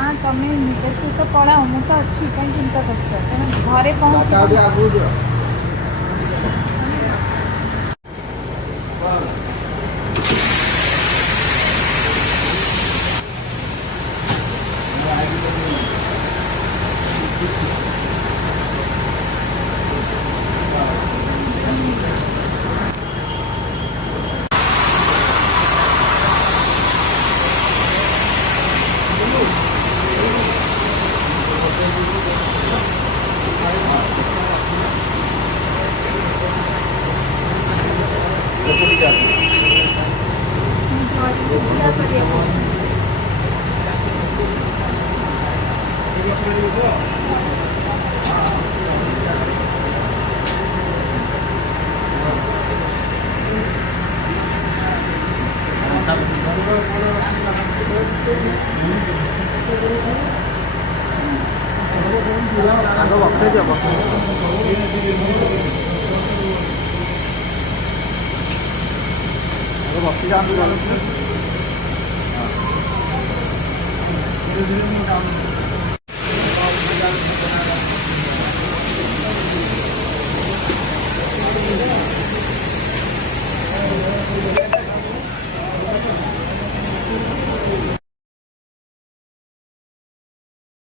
ମାମା ତମେ ନିଜ ସହିତ ପଳାଅ ମୁଁ ତ ଅଛି କାହିଁ ଚିନ୍ତା କରୁଛ ତମେ ଘରେ ବାଟ ଆଉ ପହଞ୍ଚିବ। ଟିକେ ଆଗକୁ ଦିଅ। ଏପଟିକି ଆସ। ଘରକୁ ପୂଜା କରିବାକୁ। ଆଗ ବସେଇ ଦିଅ ଆଗ ବସି ଯାଆନ୍ତୁ।